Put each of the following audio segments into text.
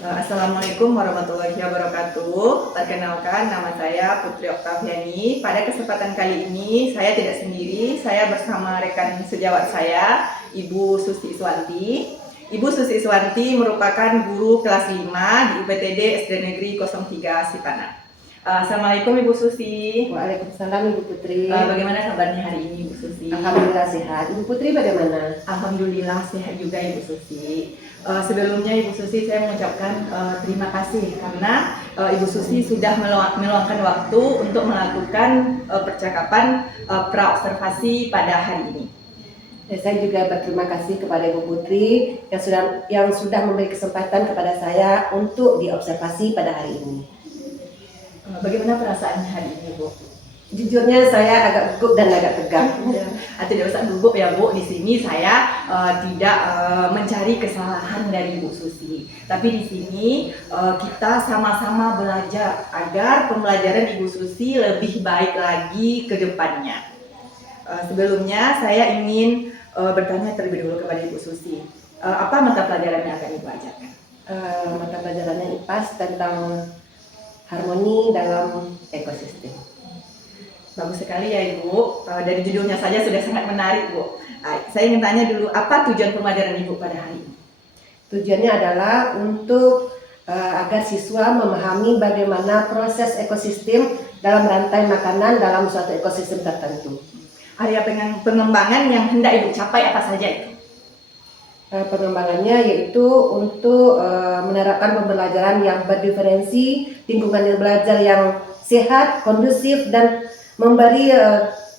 Assalamualaikum warahmatullahi wabarakatuh. Perkenalkan, nama saya Putri Oktaviani. Pada kesempatan kali ini saya tidak sendiri, saya bersama rekan sejawat saya, Ibu Susi Iswanti. Ibu Susi Iswanti merupakan guru kelas 5 di UPTD SD Negeri 03 Sipana. Assalamualaikum Ibu Susi. Waalaikumsalam Ibu Putri. Bagaimana kabarnya hari ini Ibu Susi? Alhamdulillah sehat. Ibu Putri bagaimana? Alhamdulillah sehat juga Ibu Susi. Sebelumnya Ibu Susi saya mengucapkan terima kasih karena Ibu Susi sudah meluangkan waktu untuk melakukan percakapan praobservasi pada hari ini. Saya juga berterima kasih kepada Ibu Putri yang sudah memberi kesempatan kepada saya untuk diobservasi pada hari ini. Bagaimana perasaannya hari ini, Bu? Jujurnya saya agak gugup dan agak tegang. Tidak usah gugup ya, Bu. Di sini saya tidak mencari kesalahan dari Bu Susi. Tapi di sini kita sama-sama belajar agar pembelajaran Ibu Susi lebih baik lagi ke depannya. Sebelumnya saya ingin bertanya terlebih dahulu kepada Ibu Susi. Apa mata pelajaran yang akan Ibu ajarkan? Mata pelajarannya IPAS tentang harmoni dalam ekosistem. Bagus sekali ya Ibu, dari judulnya saja sudah sangat menarik Bu. Saya ingin tanya dulu, apa tujuan pembelajaran Ibu pada hari ini? Tujuannya adalah untuk agar siswa memahami bagaimana proses ekosistem dalam rantai makanan dalam suatu ekosistem tertentu. Area pengembangan yang hendak Ibu capai apa saja itu? Pengembangannya yaitu untuk menerapkan pembelajaran yang berdiferensi, lingkungan belajar yang sehat, kondusif, dan memberi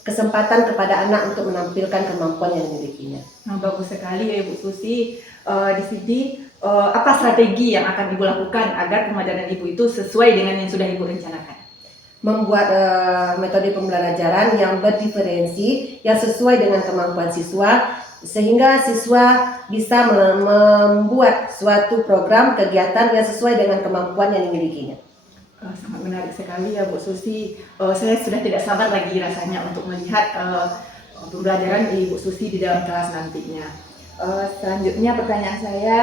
kesempatan kepada anak untuk menampilkan kemampuan yang dimilikinya. Bagus sekali ya Ibu Susi. Di sini apa strategi yang akan Ibu lakukan agar pembelajaran Ibu itu sesuai dengan yang sudah Ibu rencanakan? Membuat metode pembelajaran yang berdiferensi, yang sesuai dengan kemampuan siswa, sehingga siswa bisa membuat suatu program kegiatan yang sesuai dengan kemampuan yang dimilikinya. Sangat menarik sekali ya Bu Susi. Saya sudah tidak sabar lagi rasanya untuk melihat pembelajaran Ibu Susi di dalam kelas nantinya. Selanjutnya pertanyaan saya,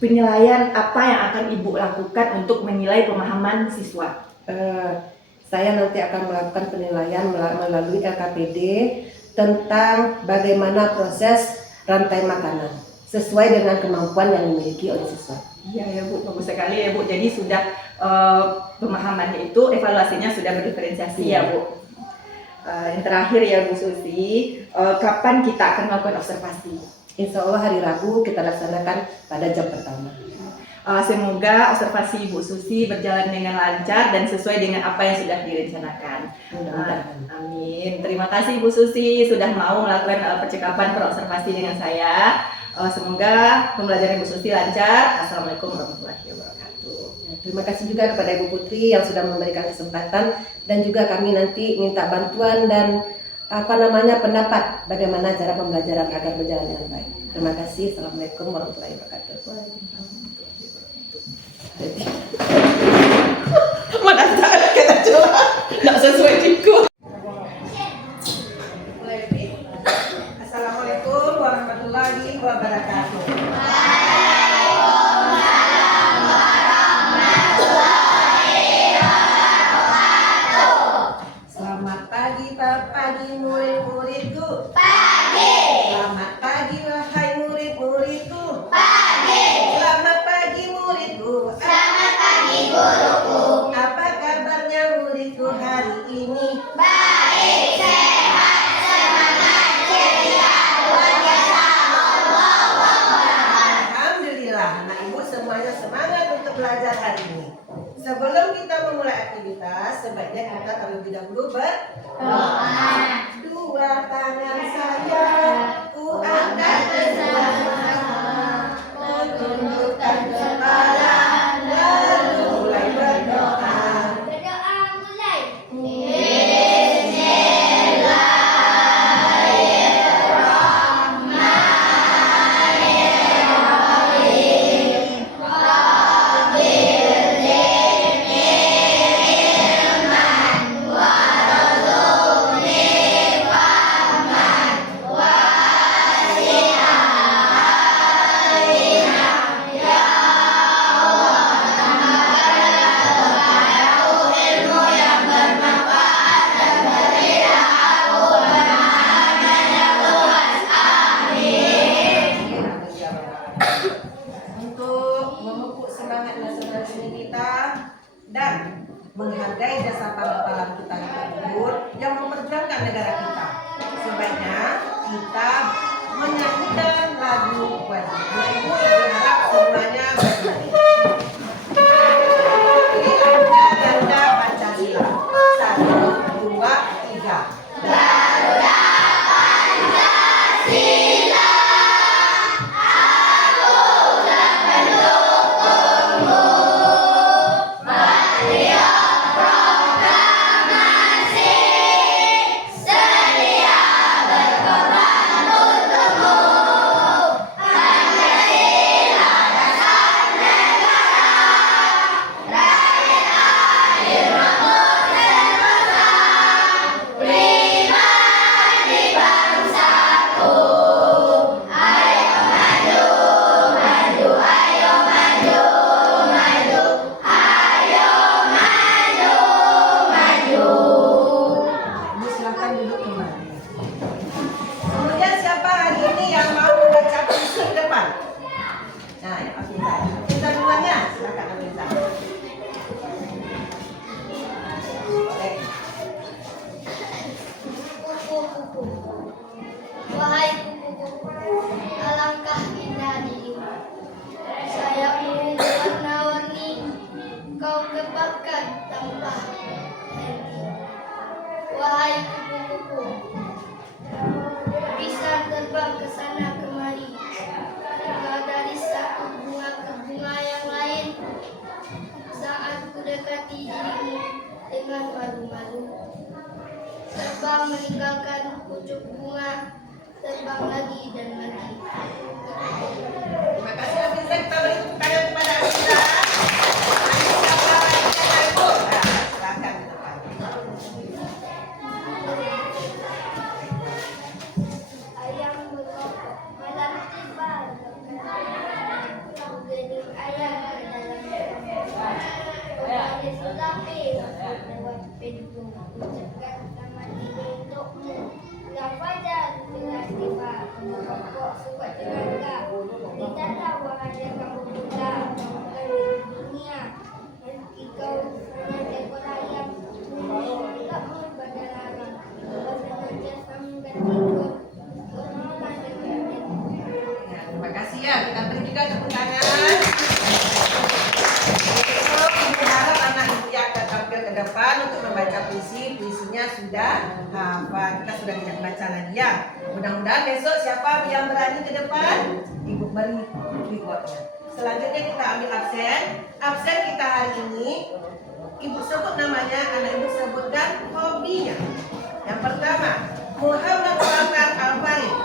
penilaian apa yang akan Ibu lakukan untuk menilai pemahaman siswa? Saya nanti akan melakukan penilaian melalui LKPD tentang bagaimana proses rantai makanan sesuai dengan kemampuan yang dimiliki oleh siswa. Iya ya Bu, bagus sekali ya Bu. Jadi sudah pemahamannya itu evaluasinya sudah berdiferensiasi ya Bu. Yang terakhir ya Bu Susi, kapan kita akan melakukan observasi? Insya Allah hari Rabu kita laksanakan pada jam pertama. Semoga observasi Ibu Susi berjalan dengan lancar dan sesuai dengan apa yang sudah direncanakan. Amin. Terima kasih Ibu Susi sudah mau melakukan percakapan perobservasi dengan saya. Semoga pembelajaran Ibu Susi lancar. Assalamualaikum warahmatullahi wabarakatuh. Terima kasih juga kepada Ibu Putri yang sudah memberikan kesempatan, dan juga kami nanti minta bantuan dan pendapat bagaimana cara pembelajaran agar berjalan dengan baik. Terima kasih. Assalamualaikum warahmatullahi wabarakatuh. Mana ada kita coba tidak sesuai juga. Assalamualaikum warahmatullahi wabarakatuh. Selamat pagi pagi murid-muridku. Pagi. Selamat pagi wahai murid-muridku. Pagi. Selamat pagi muridku. Selamat pagi guruku. Apa kabarnya muridku hari ini? Baik, sehat, semangat, ceria, luar biasa. Alhamdulillah, anak ibu semuanya semangat untuk belajar hari ini. Sebelum kita memulai aktivitas, sebaiknya kita terlebih dahulu berdoa. Dua tangan saya ku angkat bersama, menundukkan kepala, lalu mulai berdoa. Berdoa mulai. sebagai jasa pahlawan kita timur yang memperjuangkan negara kita. Sebaiknya kita menyanyikan lagu wajib. Ibu berharap semuanya bernyanyi. Ini lagunya Ganda Pancasila. 1, 2, 3. Silakan duduk kembali. Kemudian siapa hari ini yang mau membaca puisi di depan? Nah, ya, Afisa. Afisa duluannya. Silakan Afisa. Boleh. Kupu-kupu. Wahai kupu-kupu, alangkah indah dirimu. Sayapmu warna-warni, kau kebakar tanpa henti. Wahai kupu-kupu, bisa terbang ke sana kemari. Tinggal dari satu bunga ke bunga yang lain. Saat ku dekati dirimu dengan malu-malu. Terbang meninggalkan pucuk bunga, terbang lagi dan lagi. Terima kasih Afisa. Kita beri tepuk tangan kepada Afisa. Siapa lagi yang ibu? Nah, silakan di depan. Ayam berkokok malam tiba, gedung ayam ke dalam kembali tetapi lewat pintu ucapkan selamat tidur untukmu. Pulang fajar jelas tiba, berkokok suka tenaga. Ditata wahai kamu muda, dari dunia. Meski kau hanya ekor ayam, tak pada larang. Dengan kamu tidur. Ya, terima kasih ya. Kita beri juga tepuk tangan. Besok ibu harap anak ibu yang akan tampil ke depan untuk membaca puisi. Puisinya sudah hafal. Kita sudah tidak baca lagi ya. Mudah-mudahan besok siapa yang berani ke depan, ibu beri rewardnya. Selanjutnya kita ambil absen. Absen kita hari ini, ibu sebut namanya, anak ibu sebutkan hobinya. Yang pertama, Muhammad Rahman Al-Farid,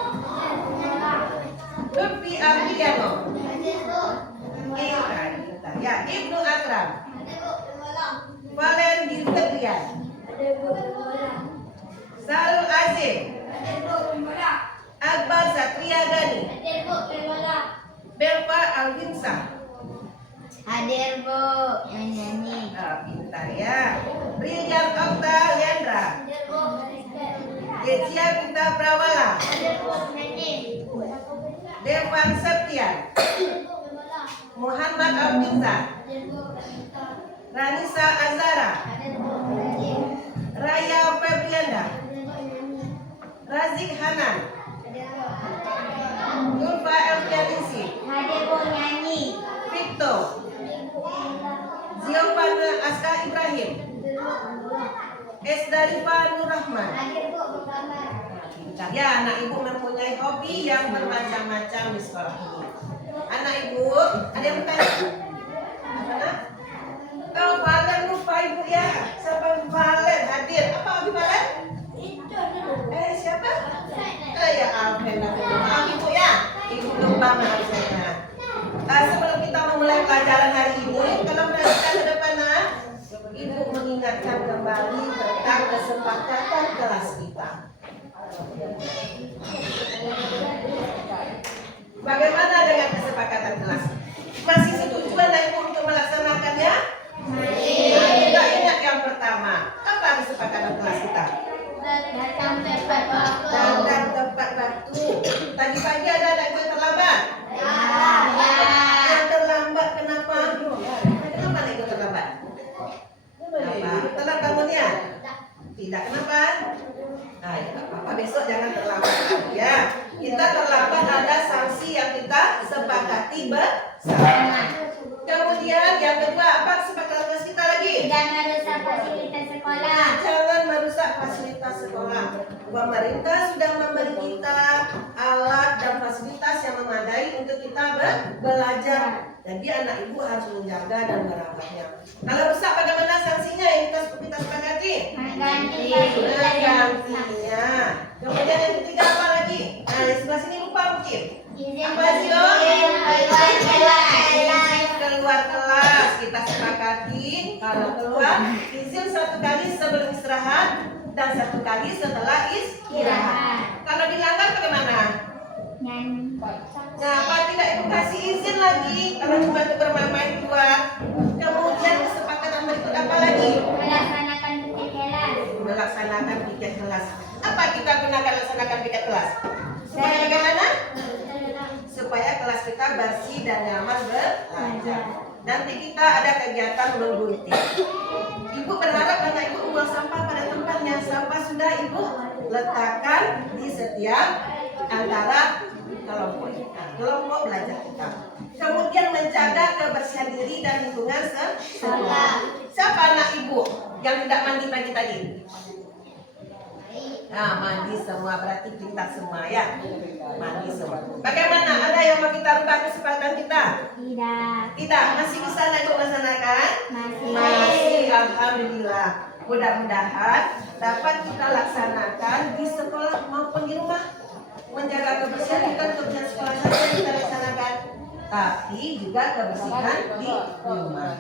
Lutfi Ardiano, ya, Ibnu Akram, Valen Dirfedrian, Sarul Azim, Akbar Satria Gani, Belva Alvinsa. Hadir Bu, menyanyi. Pintar ya. Brilian Okta Lendra, Hadir Bu, Decia Pinta Prawala, hadir Bu, menyanyi. Devan Septian, Muhammad Alvinsa, Hadir Bu, Ranisa Azara, hadir Bu, menyanyi. Raya Febrianda, Hadir Bu, menyanyi. Razik Hanan, Hadir Bu, Nurfa Elfianisi, hadir Bu, nyanyi. Victor, Hadir Bu, Ziovana Aska Ibrahim, Esdarifa Nur Rahman. hadir Bu, bergambar. Pintar ya, anak ibu mempunyai hobi yang bermacam-macam di sekolah ini. Anak ibu, ada yang bertanya? Apa? Oh, Valen lupa ibu ya. Siapa Valen hadir? Apa Abi Valen? Itu dulu. Siapa? Ya Alvin. Maaf ibu ya. Ibu lupa, maaf saya. Sebelum kita memulai pelajaran hari ini, kalau perhatikan ke depan, ibu mengingatkan kembali tentang kesepakatan kelas kita. Bagaimana dengan kesepakatan kelas? Masih setuju anak ibu untuk melaksanakannya? Nah, kita ingat yang pertama. Apa kesepakatan kelas kita? Datang tepat waktu. Datang tepat waktu. Tadi pagi ada anak ibu yang terlambat? Yang terlambat kenapa? Kenapa anak ibu terlambat? Kenapa? Yang kedua, apa kesepakatan kelas kita lagi? Jangan rusak fasilitas sekolah. Jangan merusak fasilitas sekolah. Pemerintah sudah memberi kita alat dan fasilitas yang memadai untuk kita belajar. Jadi anak ibu harus menjaga dan merawatnya. Kalau rusak bagaimana sanksinya yang kita sepakati? Menggantinya. Kemudian yang ketiga apa lagi? Nah, di sebelah sini lupa mungkin. Apa sih? Keluar kelas kita sepakati. Kalau keluar izin 1 kali sebelum istirahat dan 1 kali setelah istirahat. Kalau dilanggar bagaimana? Nah, apa tidak ibu kasih izin lagi kalau cuma untuk bermain-main keluar. Kemudian kesepakatan berikut apa lagi? Melaksanakan piket kelas. Apa kita gunakan laksanakan piket kelas? Supaya bagaimana? Supaya kelas kita bersih dan nyaman belajar. Nanti kita ada kegiatan menggunting. Ibu berharap anak ibu buang sampah pada tempatnya. Sampah sudah ibu letakkan di setiap antara kelompok belajar kita. Kemudian menjaga kebersihan diri dan lingkungan sekolah. Siapa anak ibu yang tidak mandi pagi tadi? Nah, mandi semua, berarti kita semua ya. Mandi semua. Bagaimana? Ada yang mau kita rubah kesepakatan kita? Tidak. Masih bisa anak ibu melaksanakan? Masih. Alhamdulillah. Mudah-mudahan dapat kita laksanakan di sekolah maupun di rumah. Menjaga kebersihan bukan kebersihan sekolah saja kita laksanakan, tapi juga kebersihan di rumah.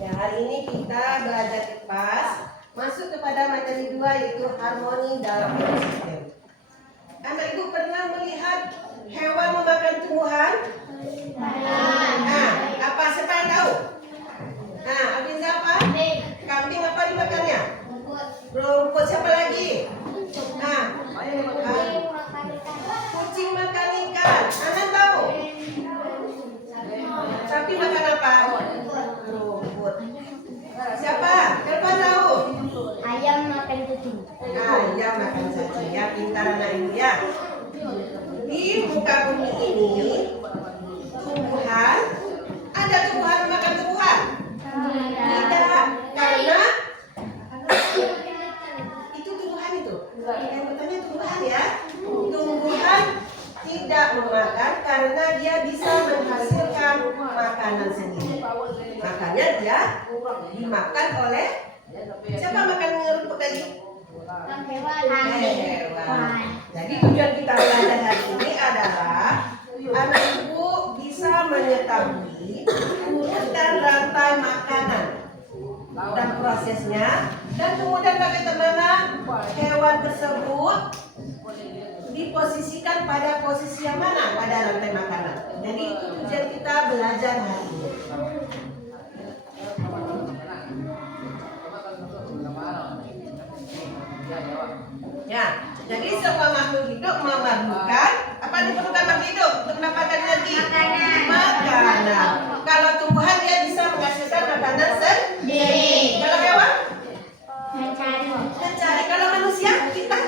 Ya, hari ini kita belajar IPAS. Masuk kepada materi 2 yaitu harmoni dalam ekosistem. Anak ibu pernah melihat hewan memakan tumbuhan? Nah, apa siapa yang tahu? Nah, Abin apa? Kambing apa dimakannya? Rumput. Siapa lagi? Nah, kucing makan ikan. Anak tahu? Sapi makan apa? Rumput. Siapa? Siapa tahu? Ayam makan kucing. Ayam makan cacing ya, pintar anak ibu ya. Di muka bumi ini tumbuhan, ada tumbuhan makan tumbuhan? Tidak, karena itu tumbuhan itu. Yang bertanya tumbuhan ya. Tumbuhan tidak memakan karena dia bisa menghasilkan makanan sendiri. Makanya dia dimakan oleh siapa makan rumput tadi? Hewan. Jadi tujuan kita belajar hari ini adalah anak ibu bisa mengetahui urutan rantai makanan dan prosesnya, dan kemudian bagaimana hewan tersebut diposisikan pada posisi yang mana pada rantai makanan. Jadi itu tujuan kita belajar hari ini. Ya, jadi semua makhluk hidup memerlukan apa diperlukan makhluk hidup untuk mendapatkan energi? Makanan. Kalau tumbuhan dia bisa menghasilkan makanan sendiri. Kalau hewan? Mencari. Kalau manusia kita?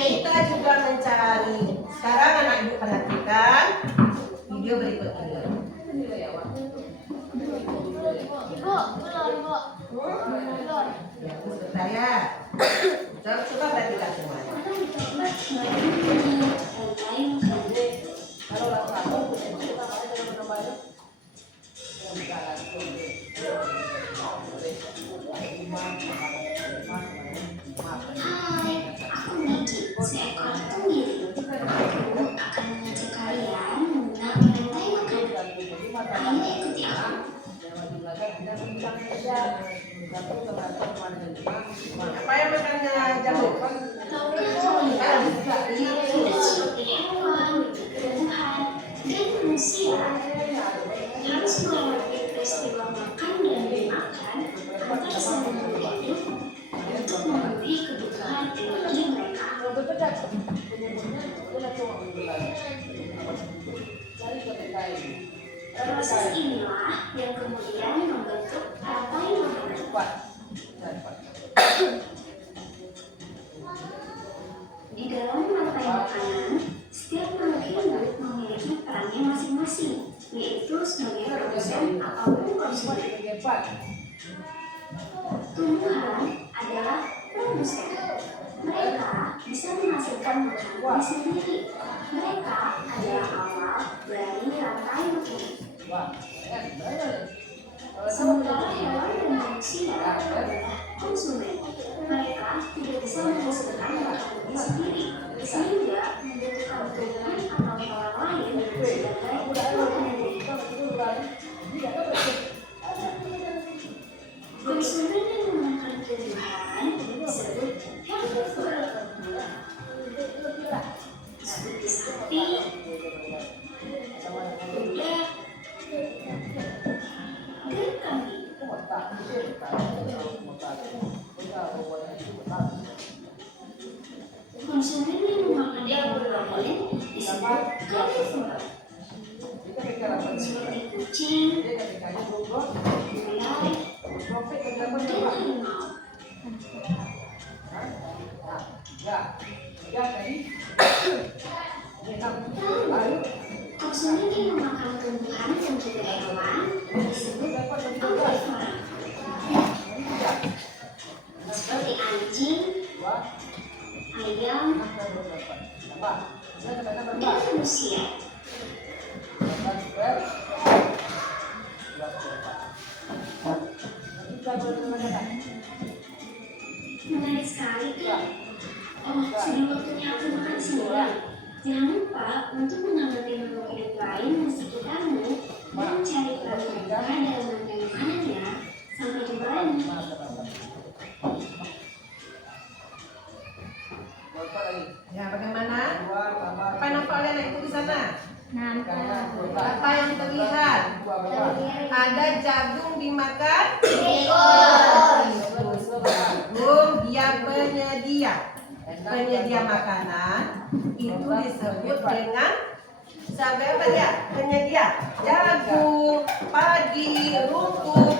Kita juga mencari. Sekarang anak ibu perhatikan video berikut ini. Ya, sebentar ya. Coba perhatikan semuanya. Hai, aku Niki, seekor tungil. Aku akan mengajak kalian menggunakan rantai makanan. Ayo ikuti aku. Apa yang makannya jamur? Seperti hewan, tumbuhan, dan manusia harus melewati peristiwa makan dan dimakan antar satu makhluk hidup untuk memenuhi kebutuhan energi mereka. Proses inilah yang kemudian membentuk rantai makanan. Di dalam rantai makanan, setiap molekul memiliki perannya masing-masing, yaitu sebagai produsen ataupun konsumen. Tumbuhan adalah produsen. Mereka bisa menghasilkan makanan sendiri. Mereka adalah awal dari rantai makanan. Sementara hewan dan manusia adalah konsumen. Mereka tidak bisa menghasilkan makanannya sendiri, sehingga membutuhkan tumbuhan atau hewan lain sebagai makanan. Konsumen yang memakan tumbuhan disebut herbivore, seperti sapi, kuda, dan kambing. Konsumen yang memakan hewan lain disebut carnivore, seperti kucing, ular, dan harimau. Lalu, konsumen yang memakan tumbuhan dan juga hewan disebut omnivora, seperti anjing, ayam, dan manusia. Menarik sekali kan? Oh, sudah waktunya aku makan siang. Jangan lupa untuk mengamati makhluk hidup lain di sekitarmu dan mencari peran mereka dalam rantai makanan ya. Sampai jumpa lagi. Ya, bagaimana? Apa nampak anak itu di sana? Apa yang terlihat? Ada jagung dimakan? Jagung dia penyedia makanan. Itu disebut dengan apa dia? Penyedia jagung, padi, rumput.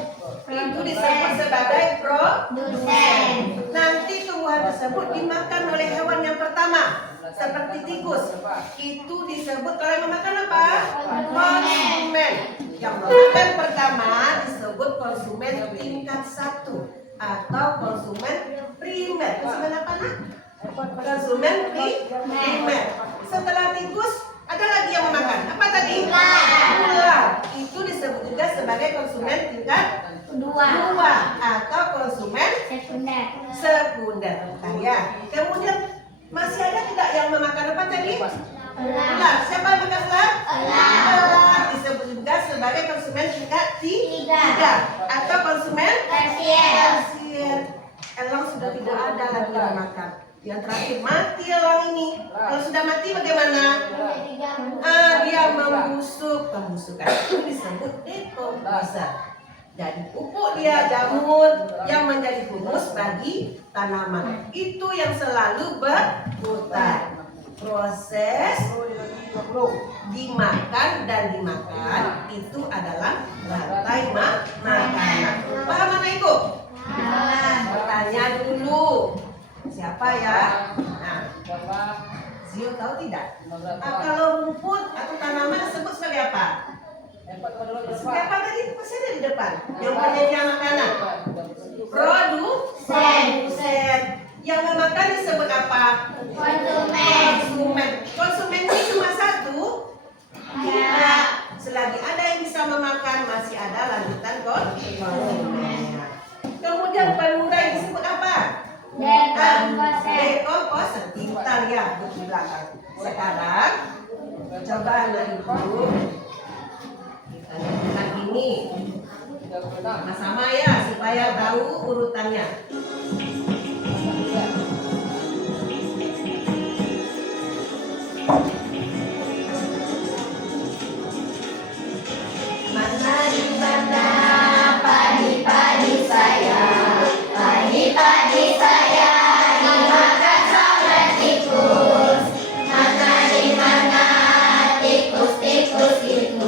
Itu disebut sebagai produsen. Nanti tumbuhan tersebut dimakan oleh hewan yang pertama, seperti tikus. Itu disebut kalau yang memakan apa? Konsumen. Yang memakan pertama disebut konsumen tingkat 1 atau konsumen primer. Konsumen apa nak? Konsumen primer. Setelah tikus ada lagi yang memakan. Apa tadi? Ular. Itu disebut juga sebagai konsumen tingkat 2 atau konsumen sekunder. Nah, ya. Kemudian masih ada tidak yang memakan apa tadi? Ular. Siapa yang makan ular? Ular disebut juga sebagai konsumen tingkat 3 atau konsumen tersier. Elang sudah tidak ada lagi yang memakan. Yang terakhir mati elang ini. Kalau sudah mati bagaimana? Dia membusuk. Pembusukan itu disebut dekomposer. Jadi pupuk dia jamur yang menjadi humus bagi tanaman. Itu yang selalu berputar. Proses dimakan dan dimakan itu adalah rantai makanan. Paham anak ibu? Bertanya dulu. Siapa ya? Nah, Zio tahu tidak? Kalau rumput atau tanaman disebut sebagai apa? Siapa tadi? Masih ada di depan. Yang penyedia makanan. Produsen. Yang memakan disebut apa? Konsumen. Konsumen ini cuma satu? Tidak. Selagi ada yang bisa memakan, masih ada lanjutan konsumen. Kemudian pengurai disebut apa? Dekomposer. Pintar ya di belakang. Sekarang coba anak ibu kita lihat ini sama-sama ya supaya tahu urutannya. Mana di mana padi-padi saya, padi-padi saya dimakan sama tikus. Mana di mana tikus-tikus itu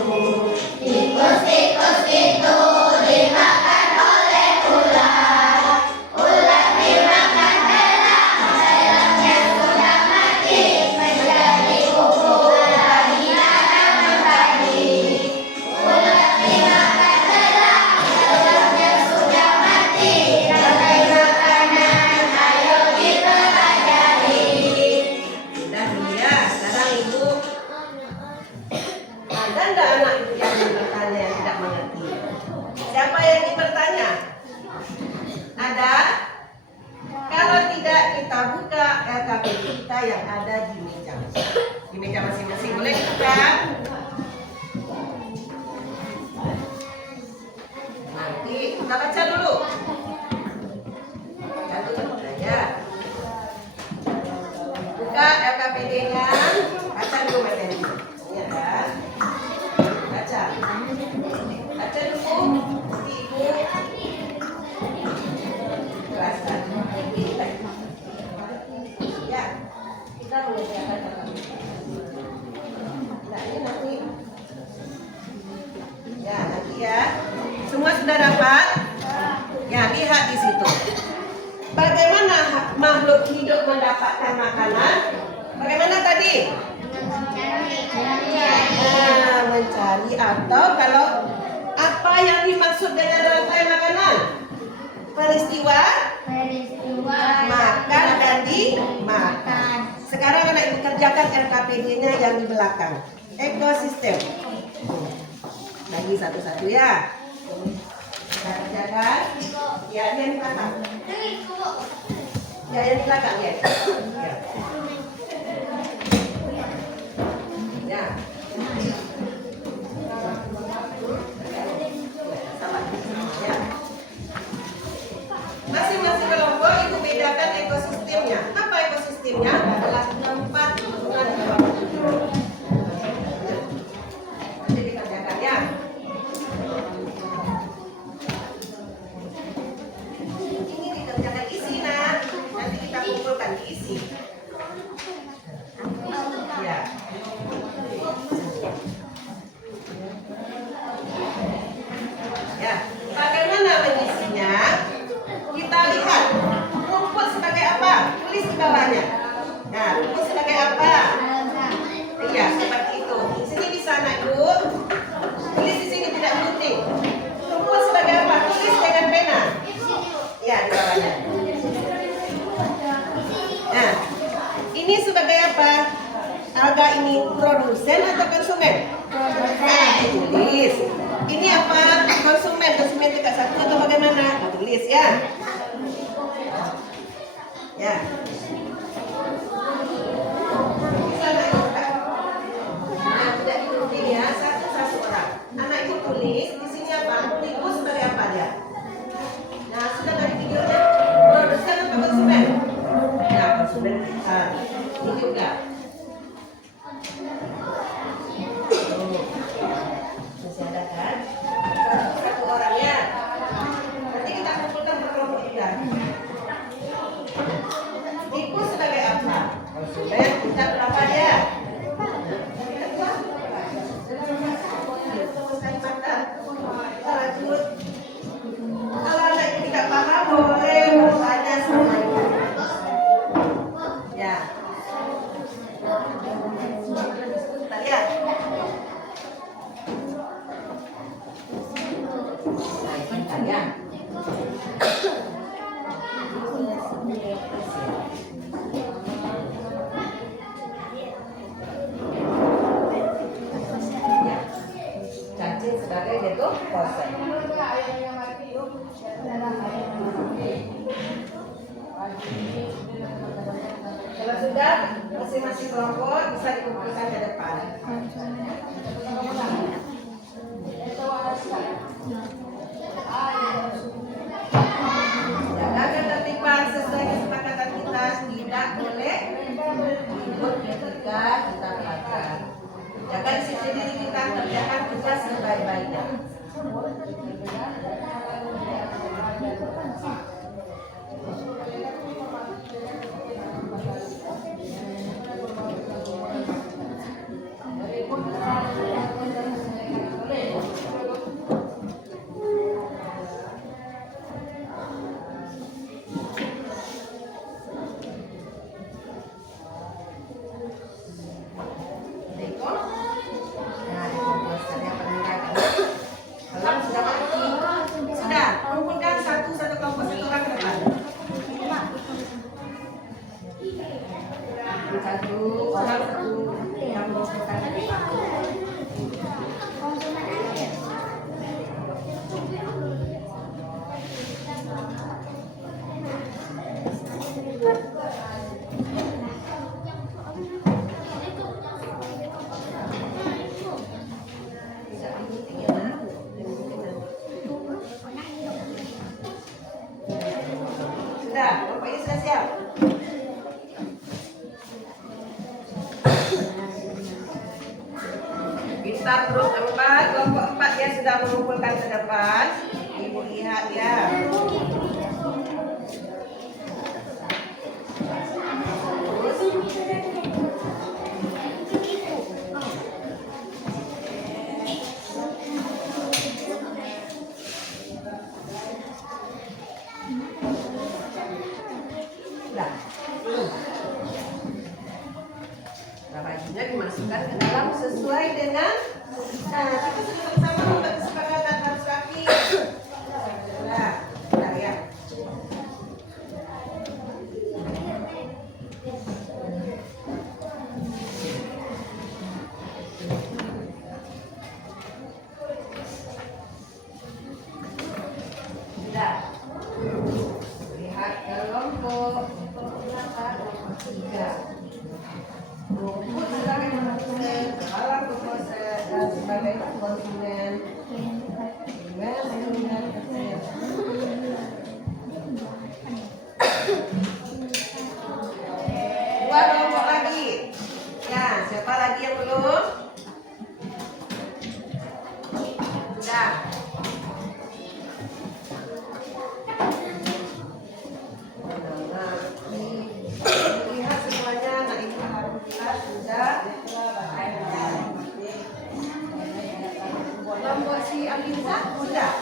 Ada enggak anak itu yang bertanya yang tidak mengerti? Siapa yang ingin bertanya? Ada? Kalau tidak, kita buka LKPD kita yang ada di meja. Di meja masing-masing. Boleh buka? Nanti kita baca dulu. Satu bertanya. Buka LKPD-nya. Baca dulu materi. Ini ada. Baca. Baca dulu. Ibu. Jelaskan. Ya. Kita mengerjakan LKPD. Nah, ini nanti. Ya, nanti ya. Semua sudah dapat? Ya, lihat di situ. Bagaimana makhluk hidup mendapatkan makanan? Bagaimana tadi? Mencari atau kalau apa yang dimaksud dengan rantai makanan? Peristiwa makan dan dimakan. Sekarang anak ibu kerjakan LKPD-nya yang di belakang. Ekosistem. Lagi satu-satu ya. Kita kerjakan. Ya, yang di belakang. Ya, yang di belakang ya. Ya. Ya. Masing-masing kelompok itu bedakan ekosistemnya. Apa ekosistemnya? Adalah tempat hubungan kelompok. Nanti dikerjakan ya. Ini dikerjakan isi nah. Nanti kita kumpulkan diisi. Ya. Ya, bagaimana mengisinya? Kita lihat rumput sebagai apa? Tulis di bawahnya. Nah, rumput sebagai apa? Iya, seperti itu. Di sini bisa anak ibu. Tulis di sini tidak penting. Rumput sebagai apa? Tulis dengan pena. Ya, di bawahnya. Nah, ini sebagai apa? Alga ini produsen atau konsumen? Tulis. Ini apa? Konsumen tingkat 1 atau bagaimana? Tulis ya. Ya. Bisa anak ibu buka. Nah, tidak ditulis ya, satu orang. Anak ibu tulis di sini apa? Ibu sebagai apa dia? Nah, sudah dari videonya. Produsen atau konsumen? Nah, konsumen. Ini juga. Masih ada kan? Satu orang ya. Nanti kita kumpulkan per kelompok juga. Ibu sebagai apa? Konsumen. Kita berapa dia? Kita lanjut. Kalau anak ini tidak paham boleh bertanya sama ibu. Ya. Kita lihat. Ya. Cacing sebagai dekoposen. Kalau sudah, masing-masing kelompok bisa dikumpulkan ke depan. Jaga ketertiban sesuai kesepakatan kita, tidak boleh ribut ketika kita belajar. Jaga disiplin diri kita, kerjakan tugas sebaik-baiknya. start grup 4, kelompok 4 yang sudah mengumpulkan ke depan. Ibu lihat ya. Nah, bajunya dimasukkan ke dalam sesuai dengan kita sudah bersama membuat kesepakatan harus kaki. Nah, bentar ya. Sudah. Lihat kelompok berapa? Kelompok 3. Rumput sebagai konsumen, kepala berproses dan sebagai konsumen. Dua kelompok lagi. Ya, siapa lagi yang belum? Sudah. Lihat semuanya, nah ini alhamdulillah sudah. Kelompok si Alisa sudah.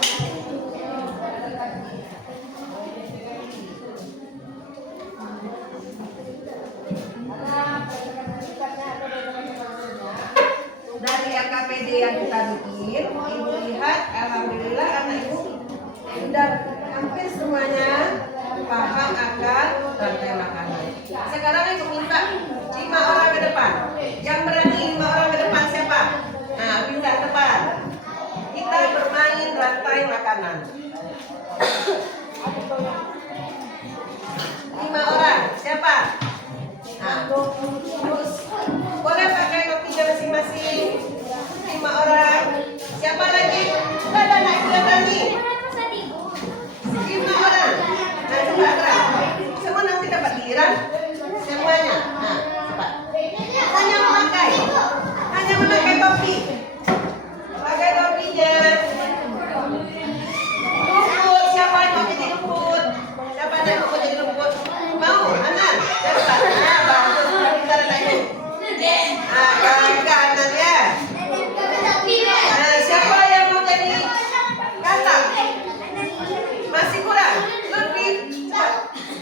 Dari AKPD yang kita bikin, ibu lihat, alhamdulillah anak ibu sudah hampir semuanya paham akan rantai makanan. Sekarang ibu minta 5 orang ke depan. Yang berani 5 orang ke depan siapa? Nah, pindah ke depan. Kita bermain rantai makanan. 5 orang, siapa? Nah, terus boleh pakai kopinya masing-masing. 5 orang. Siapa lagi? Sudah ada anak ibu yang berani. 5 orang. Nah, coba gerak. Semua nanti dapat giliran. Semuanya. Nah, cepat. Hanya memakai topi. Pakai topinya. Rumput. Siapa yang mau jadi rumput? Siapa yang mau jadi rumput? Mau? Anan? Cepat. Nah, bagus. Kita ada lagi. Ah, kakak Anan ya. Nah, siapa yang mau jadi katak? Masih kurang? Lebih cepat.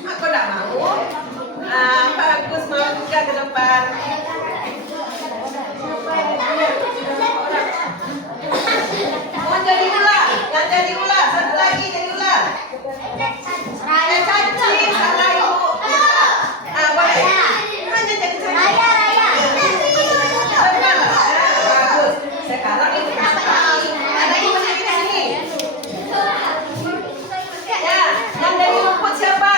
Aku tak mau. Ah, bagus, mau juga ke depan. Mau jadi ular? Yang jadi ular, satu lagi jadi ular. Cacing, salah ibu. Ah, boleh. Hanya jadi cacing. Bagus. Sekarang ibu kasih kaki. Ada ibu di sini. Ya, yang jadi rumput siapa?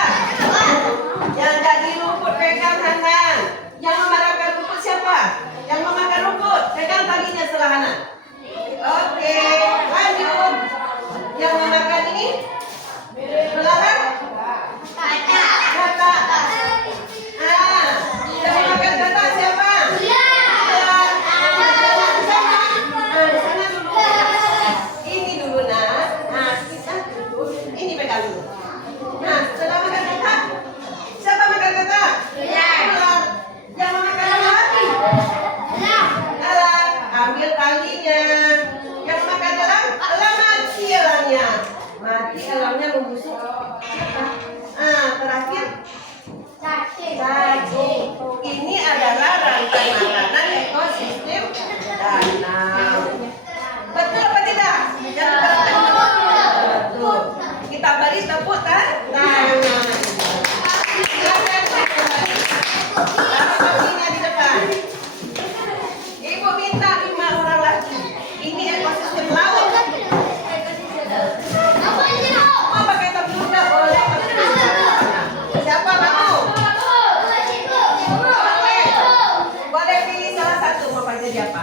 Yang jadi rumput pegang Hanan. Yang memakan rumput siapa? Yang memakan rumput pegang talinya sebelah Hanan. Oke, lanjut. Yang memakan ini belakang kata. Ah, yang memakan kata siapa? Di sana dulu. Ini dulu nak. Nah, kita duduk. Ini pegang dulu. Nah, setelah makan kata, siapa makan kata? Ular. Yang memakan hati. Alah, ambil talinya. Yang makan elang mati elangnya. Mati elangnya membusuk. Ah, terakhir cacing. Ini adalah rantai makanan ekosistem danau. Betul apa tidak? Betul. Kita beri tepuk tangan. Silakan. Taruh kakinya di depan. Ibu minta 5 orang lagi. Ini ekosistem laut. Mau pakai topi juga boleh. Siapa mau? Boleh pilih salah satu mau pakai siapa?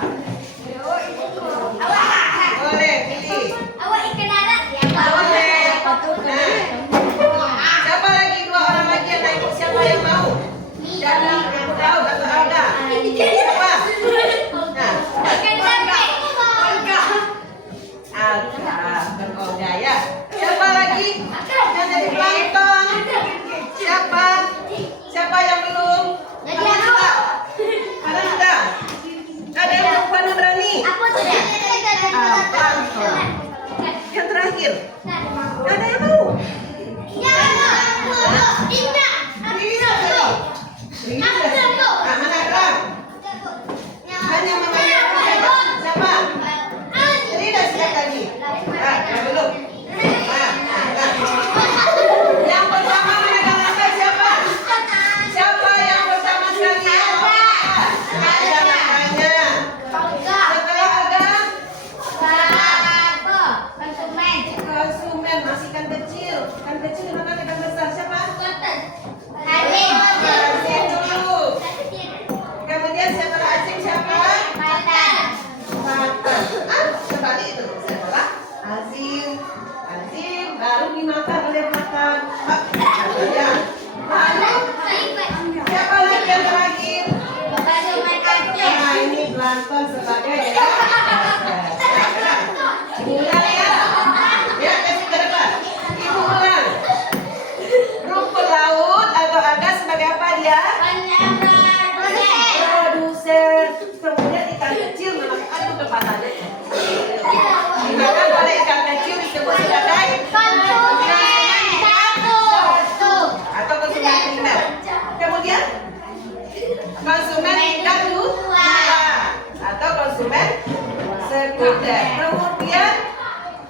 Udah. Kemudian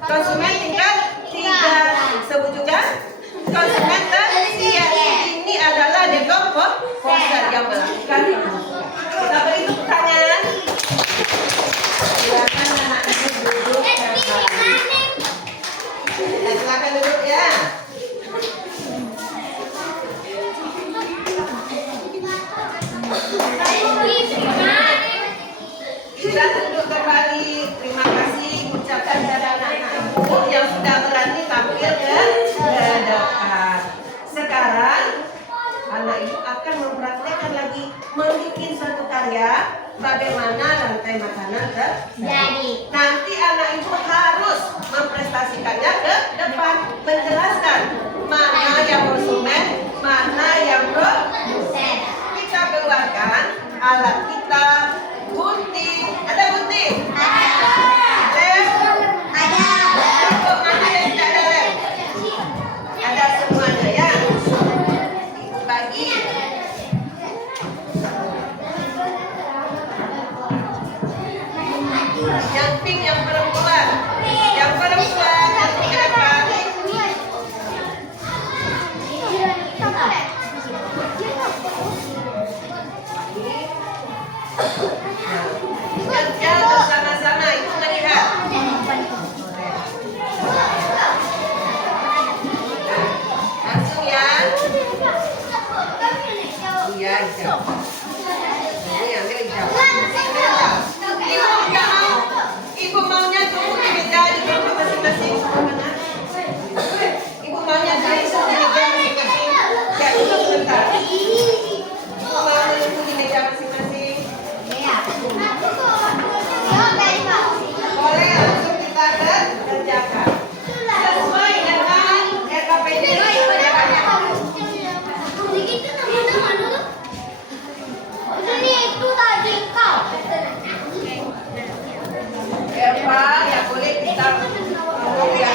konsumen tingkat 3 sebut juga konsumen tersia. Ini adalah developer yang melakukan. Kita beri tepuk tangan. Silakan anak ibu duduk. Silakan duduk ya. Silakan duduk kembali. Terima kasih ucapkan kepada anak-anak ibu yang sudah berani tampil ke depan. Sekarang anak ibu akan mempraktekkan lagi membuat suatu karya bagaimana rantai makanan terjadi. Nanti anak ibu harus memprestasikannya ke depan, menjelaskan mana yang konsumen, mana yang produsen. Kita keluarkan alat kita. Gunting, ada gunting? Lem? Ada. Mana yang tidak ada lem? Ada semuanya ya. Ibu bagi. Yang pink yang perempuan. Yang perempuan yang ke depan. Kerja bersama-sama, ibu melihat. Langsung ya. Iya, hijau. Ini ambil hijau. Ibu nggak mau. Ibu maunya tunggu di meja di kelompok masing-masing. Ibu maunya dari di meja masing-masing. Ya, tunggu sebentar. Ibu mau menunggu di meja masing-masing. Boleh langsung kita kerjakan. Sesuai dengan RKPD. Eva, ya boleh kita ya.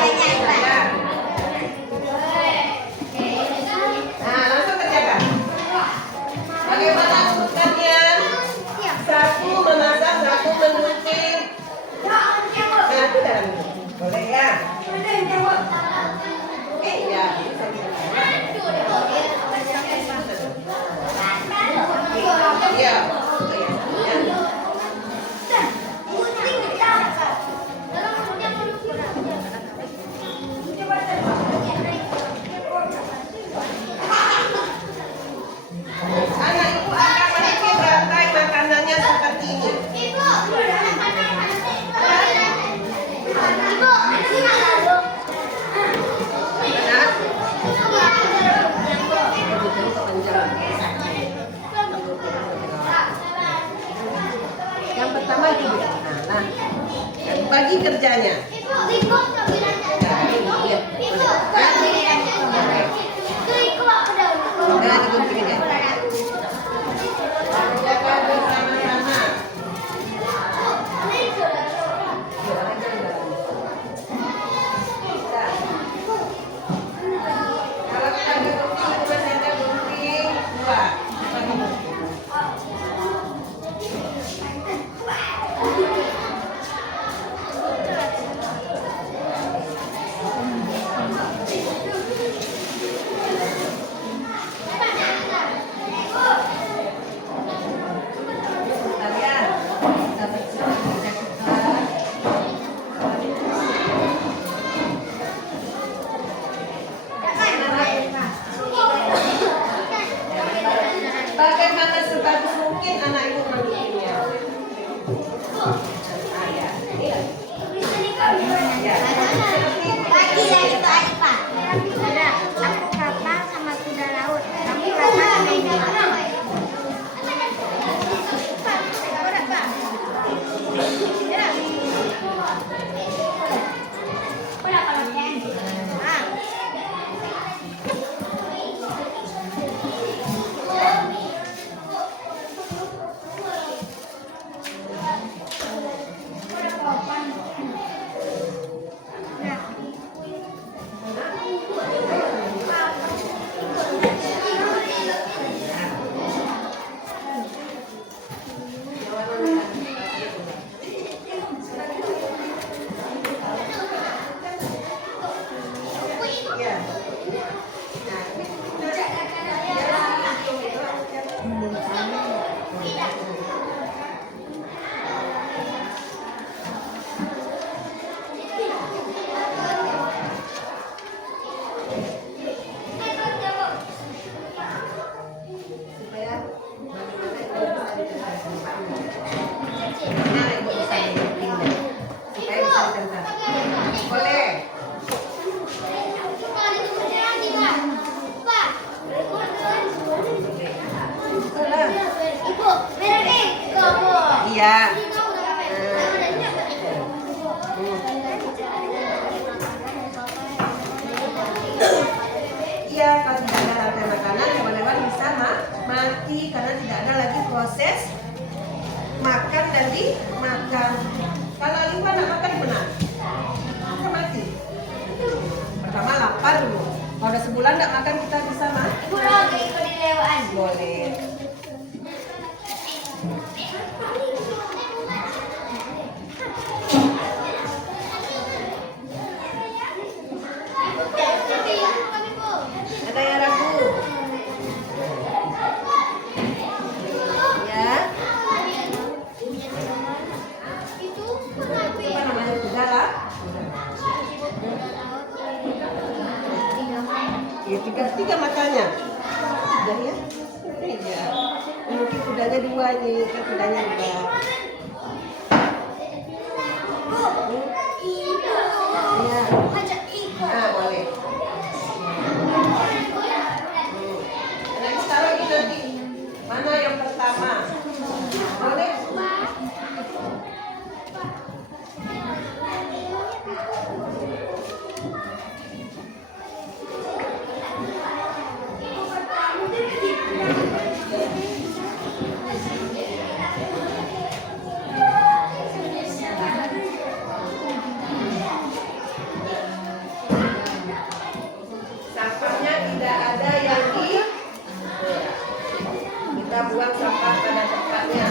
Nah, langsung kerjakan. Bagaimana urutannya? Satu memasak, satu mengunting. Nah, itu dalam boleh ya. Ya. Ya. Anak ibu akan menukir rantai makanannya seperti ini. Yang pertama gini, nah, bagi kerjanya. Nah, digunting aja. Kerjakan bersama-sama. Kalau kita gunting, masih ada gunting dua. mati karena tidak ada lagi proses makan dan dimakan. Kalau Alifa nak makan benar, bisa mati. Pertama lapar dulu. Kalau udah sebulan nggak makan kita bisa mati. Ibu lagi ikut di lewaan. Boleh. Ada yang ragu? Ya. Itu Apa namanya juga lah? Ya tiga matanya. Sudah ya? Iya. Mungkin kudanya dua nih, kan kudanya dua. Iya. Nah, boleh. Nah, ibu taruh ini nanti. Mana yang pertama? Boleh? Sampahnya tidak ada yang kita buang sampah pada tempatnya.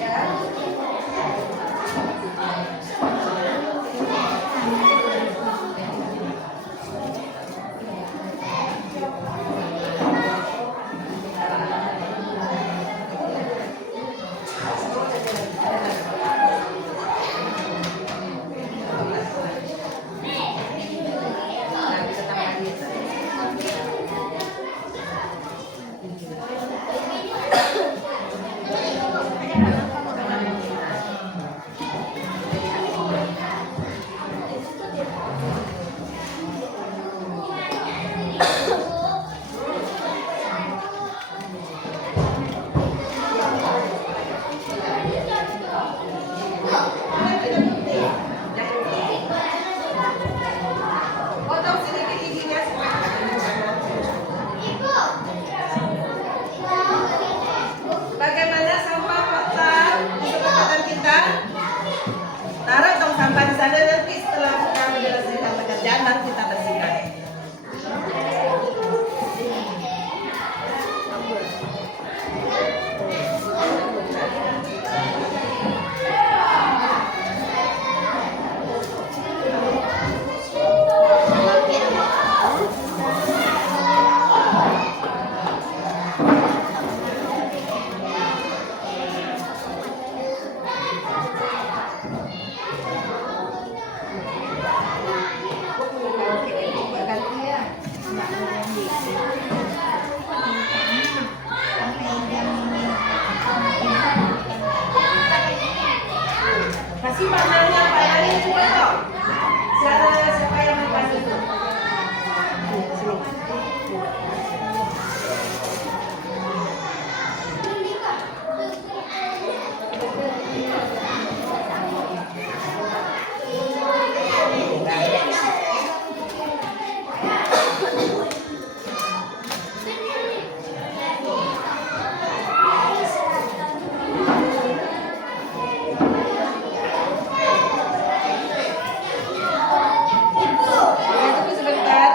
Ya. Nah, bisa tambahin. Potong sedikit giginya Bagaimana sampah kotak di kesempatan kita? Taruh dong sampah di sana, nanti setelah kita menyelesaikan pekerjaan baru kita bersihkan. Ganti ya. Kasih panahnya, panahnya juga dong. Siapa yang mau kasih itu? Sini. Tunggu sebentar.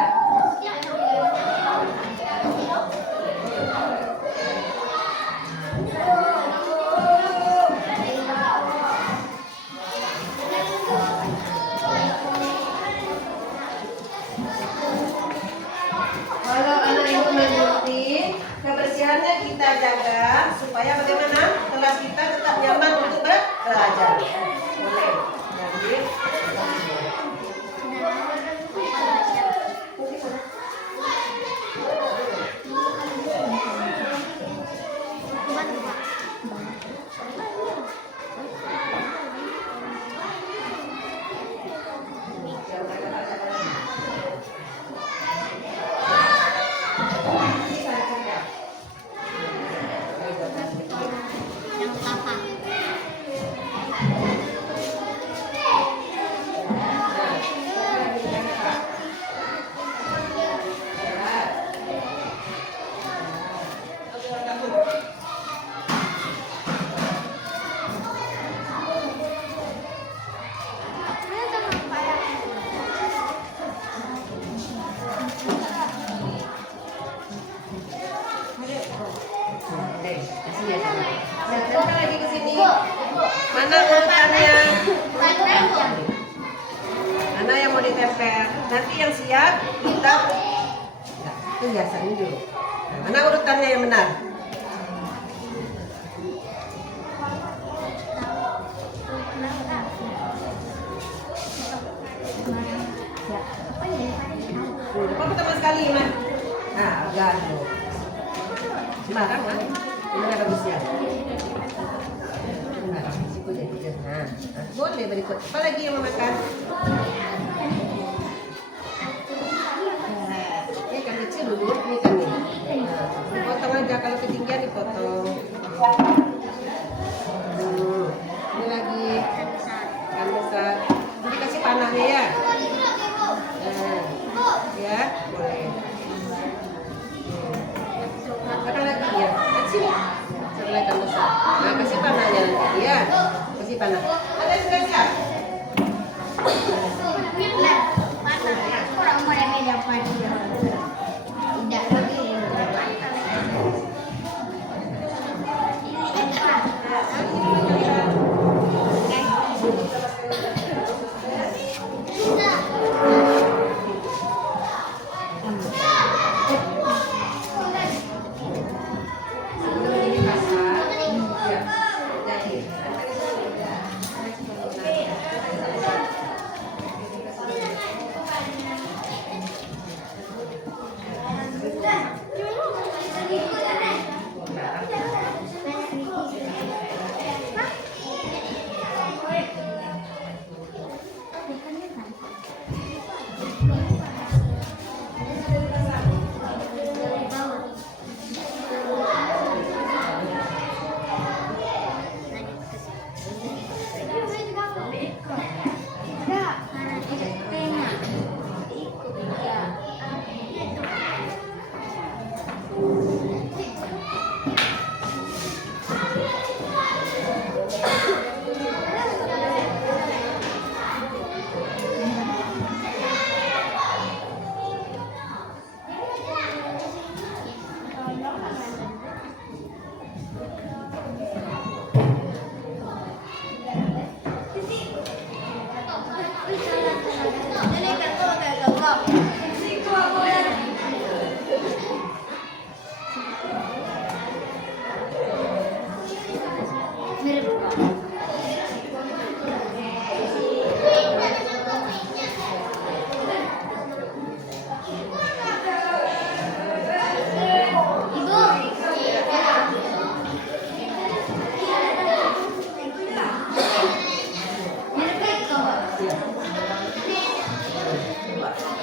Mana urutannya? Mana yang mau ditempel? Nanti yang siap kita itu hiasannya dulu. Mana urutannya yang benar? Apa pertama sekali, Man? Nah, agak dulu. Sembarang, Man. Ini ada bagusnya. Nah, boleh berikut. Apa lagi yang mau makan? Ini ikan kecil dulu, ini ikan ini. Potong aja, kalau ketinggian dipotong. Ini lagi ikan besar. Ini kasih panahnya ya. Ya, boleh. Apa lagi ya? Kecil. Sebelah ikan besar. Nah, kasih panahnya nanti ya. Kasih panah. Ada yang sudah siap?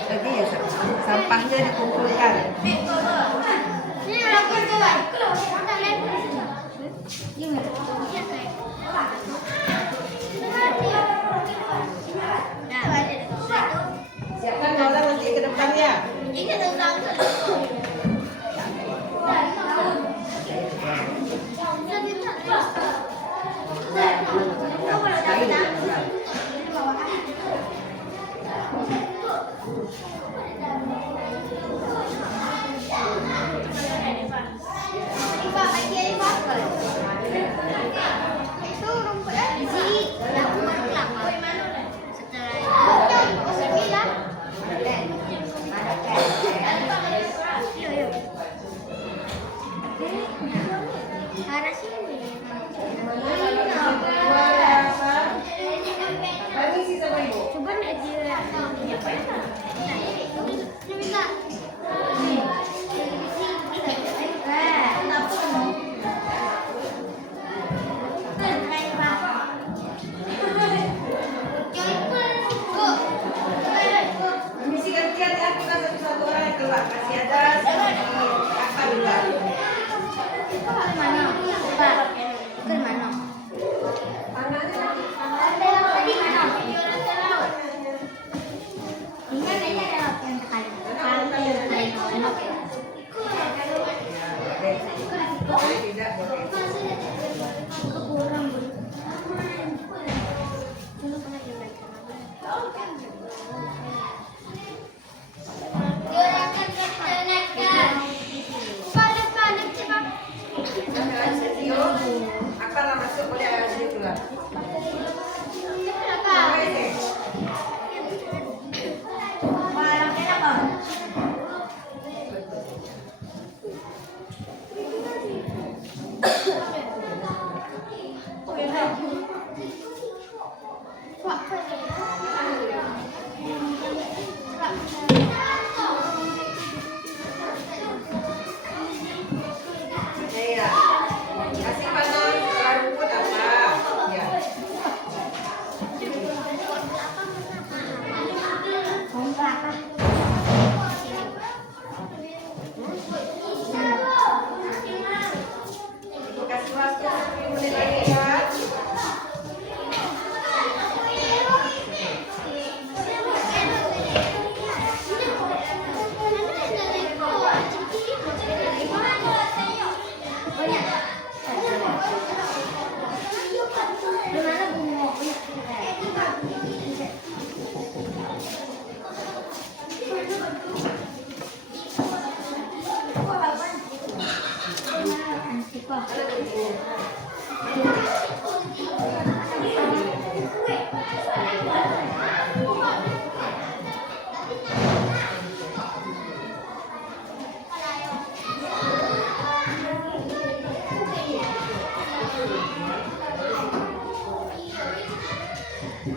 Lagi ya, sampahnya dikumpulkan. Siapkan orang nanti ke depan ya.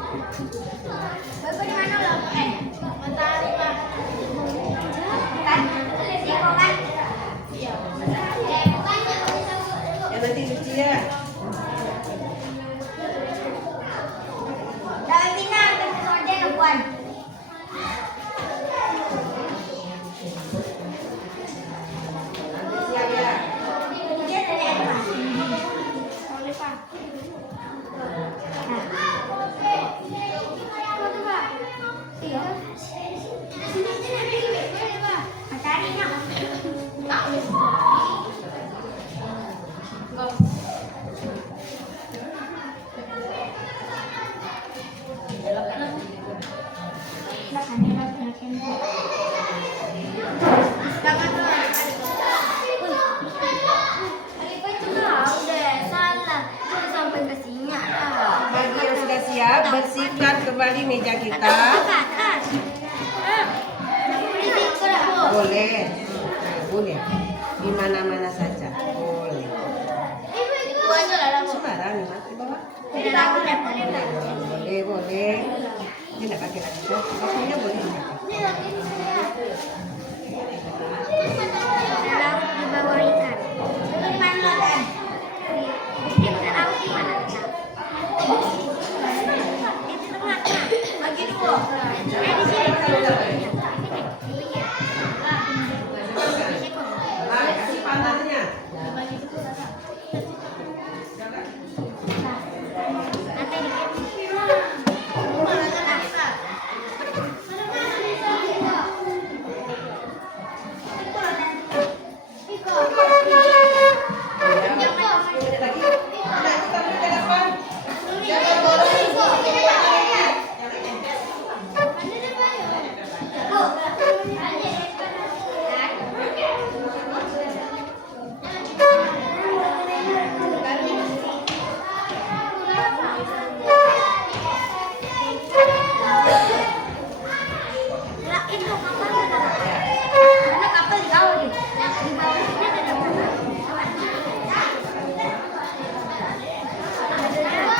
Bapak di mana loh? Matahari Pak. Kan? Siapa kan? Iya. Ya nanti cuci ya. Dapat pinang ke sorte na buwan. Siap ya. Dia dari apa? Oleh Pak. Iya. Matahari na. Bagi yang sudah siap, bersihkan kembali meja kita. Boleh. Boleh. Di mana-mana saja. Boleh. Sembarang di bawah. Boleh, boleh. Ini enggak pakai lagi. Waktunya boleh dipakai. Kasih panahnya.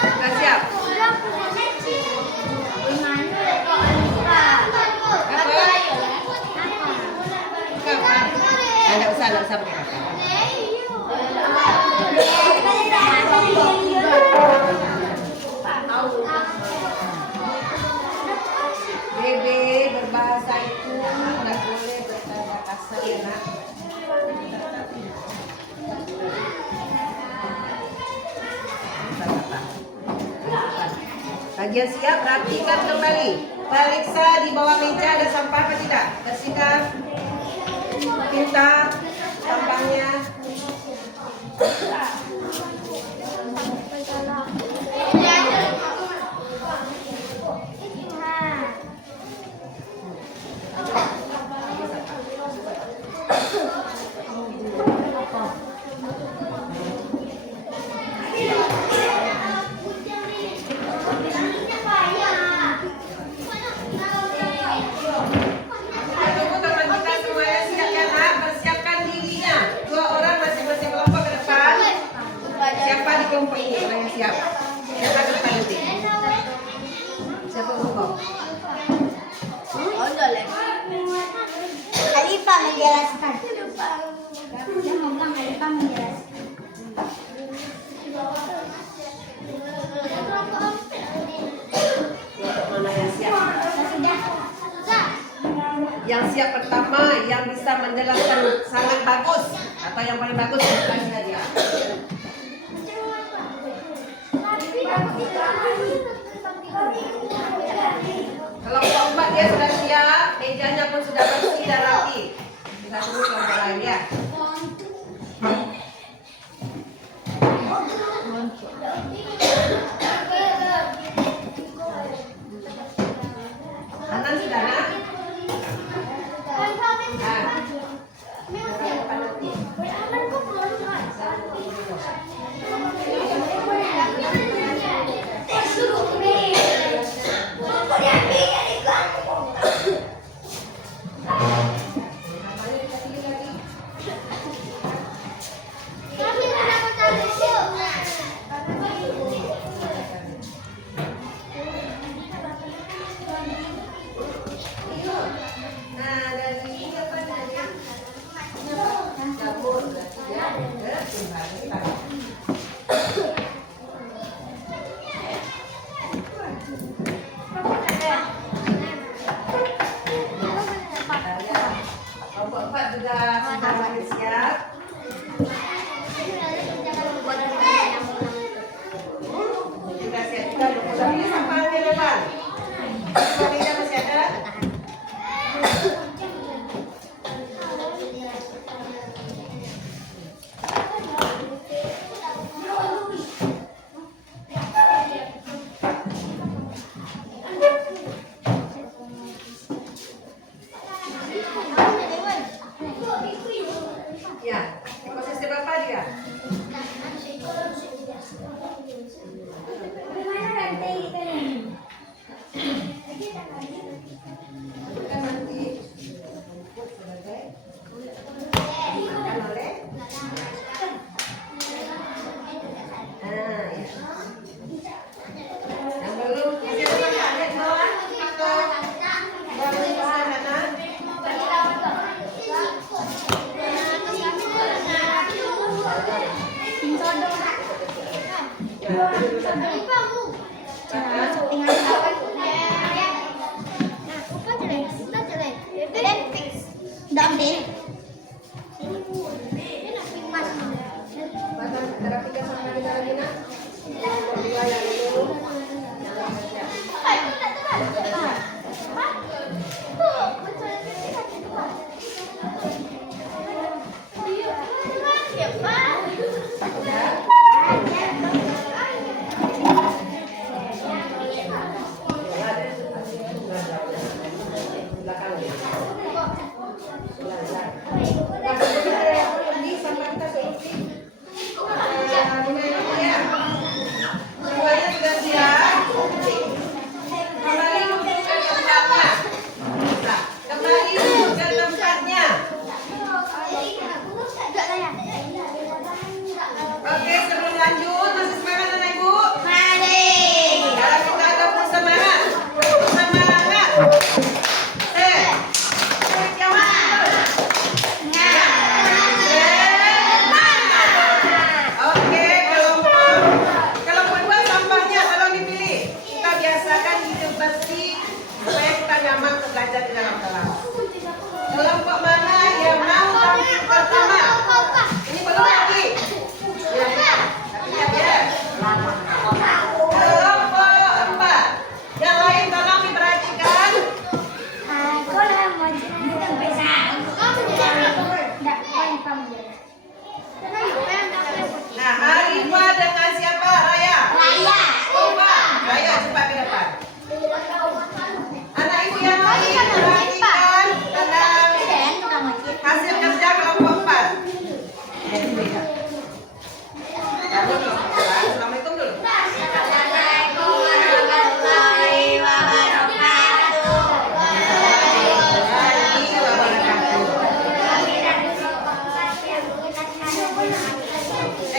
Sudah siap? Enggak usah pakai kakak. Bebe berbahasa itu nggak boleh berkata kasar ya nak. Bagian siap, rapikan kembali. Pak Alexa, di bawah meja ada sampah apa tidak? Bersihkan. Minta sampahnya. Tunggu teman kita semuanya siap ya nak, persiapkan dirinya. 2 orang masing-masing kelompok ke depan. Siapa di kelompok ini orang yang siap? Siapa ke depan nanti? Siapa kelompok? Alifah menjelaskan. Dia ngomong Alifah menjelaskan. Mana yang siap? Yang siap pertama yang bisa menjelaskan sangat bagus atau yang paling bagus kasih dia. Kalau kelompok dia sudah siap, mejanya pun sudah bersih dan rapi. Kita tunggu kelompok lain ya. Hanan sudah nak? Tapi sampahnya depan. Suaminya masih ada? Ya, ekosistem apa dia? Kan nanti disebut sebagai dimakan oleh. Nah, ya. Yang belum bisa makan di bawah atau bangun sana. Bahkan antara 3 sama kita lagi nak. Berdua yang dulu. Oke, sebelum lanjut, masih semangat anak ibu? Sekarang kita gabung semangat. Semangat. Yang mana? Oke, kelompok 2 sampahnya tolong dipilih. Kita biasakan hidup bersih supaya kita nyaman untuk belajar di dalam kelas. Kelompok mana yang mau tampil pertama? Ini belum lagi. Kelompok 4. Yang lain tolong diperhatikan. Nah, Arifah dengan siapa? Raya. Coba, Raya cepat ke depan. Anak ibu yang lain perhatikan tentang hasil kerja kelompok 4. Assalamualaikum dulu.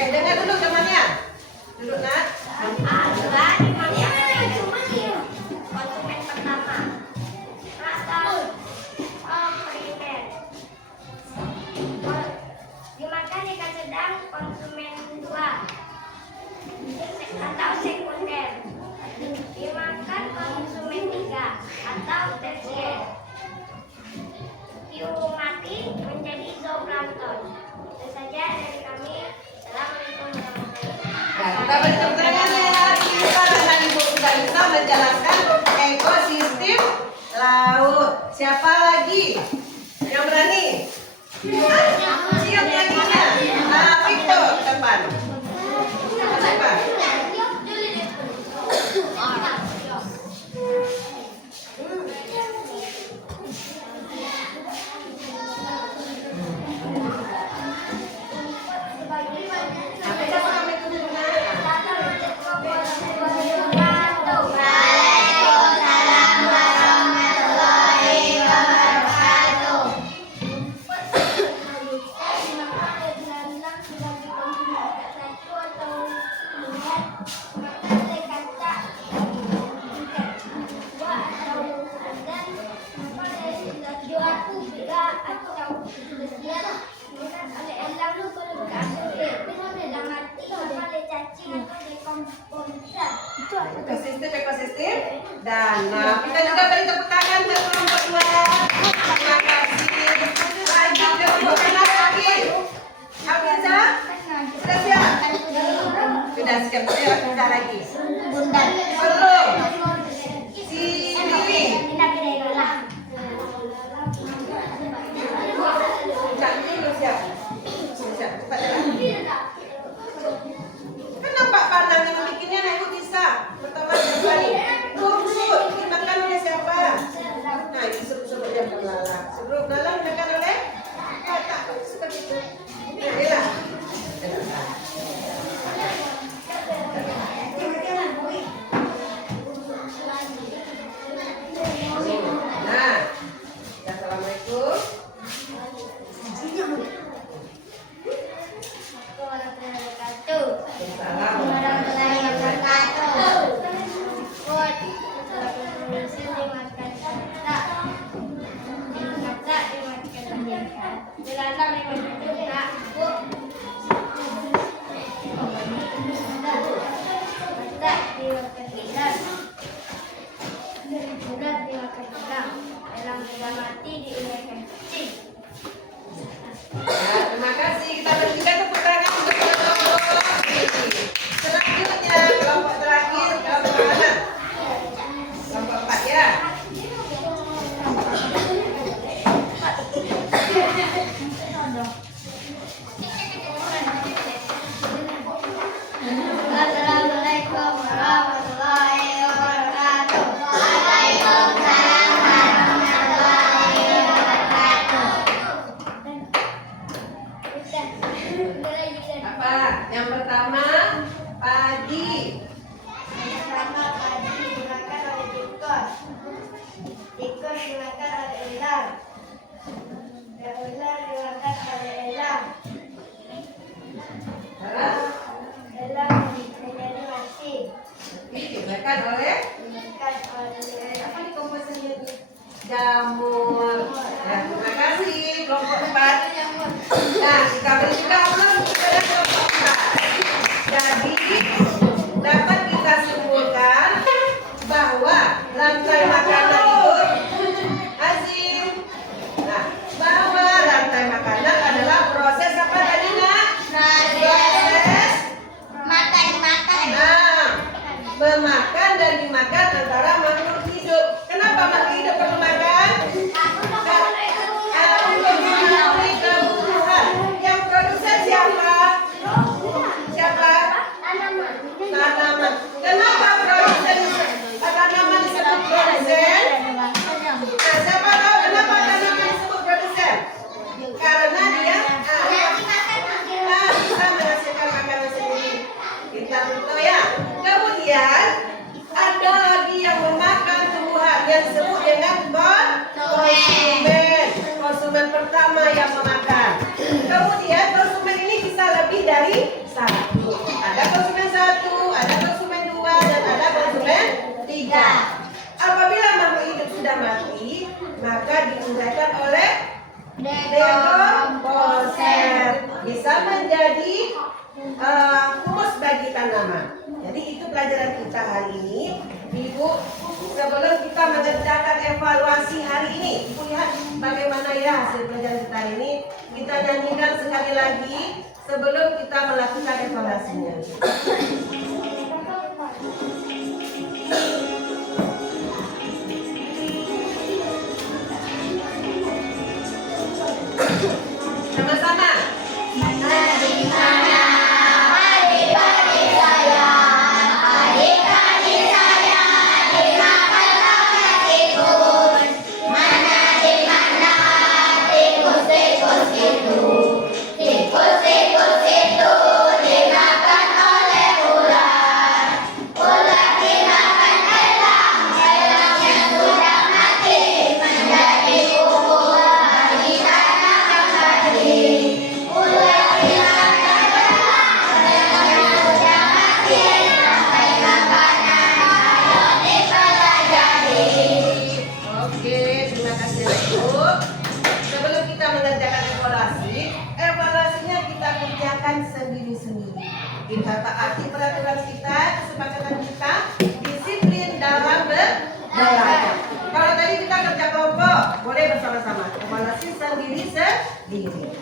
Dengar dulu temannya. Duduk nak. Konsumen pertama atau primer dimakan ikan sedang konsumen 2 atau sekunder dimakan konsumen 3 atau tersier hiu mati menjadi zooplankton. Itu saja dari kami. Assalamualaikum warahmatullahi Nah, kita beri tepuk tangan ya. Kita dan ibu sudah bisa menjelaskan ekosistem laut. Siapa lagi yang berani? Siap laginya. Nah, Victor depan. Siapa? Ekosistem dan kita juga beri tepuk tangan untuk kelompok 2. Terima kasih. Lanjut ke kelompok lagi. Afiza, sudah siap? Sudah siap. Sudah lagi. Bunda. Belum. dikerjakan oleh apa nih komposisinya ini? Jamur. Nah, terima kasih kelompok 4. Nah, kita berikan ulang kepada kelompok 4. Jadi dapat kita simpulkan bahwa rantai makanan itu Azim. Nah, bahwa rantai makanan adalah proses apa tadi nak? Proses memakan dan dimakan antara makhluk hidup. Kenapa makhluk hidup perlu makan? Untuk memenuhi kebutuhan. Yang produsen siapa? Siapa? Tanaman. Kenapa produsen tanaman disebut produsen? Nah, siapa tahu kenapa tanaman disebut produsen? Karena dia bisa menghasilkan makanan sendiri. Kita tentu ya. Kemudian ada lagi yang memakan tumbuhan yang disebut dengan konsumen. Konsumen pertama yang memakan. Kemudian konsumen ini bisa lebih dari satu. Ada konsumen 1, ada konsumen 2, dan ada konsumen 3. Apabila makhluk hidup sudah mati, maka diuraikan oleh dekomposer. Bisa menjadi humus bagi tanaman. Jadi itu pelajaran kita hari ini. Ibu, sebelum kita mengerjakan evaluasi hari ini, Ibu lihat bagaimana ya hasil pelajaran kita hari ini. Kita nyanyikan sekali lagi sebelum kita melakukan evaluasinya. Sama-sama. Kita taati peraturan kita, kesepakatan kita, disiplin dalam belajar. Kalau tadi kita kerja kelompok, boleh bersama-sama. Evaluasi sendiri-sendiri.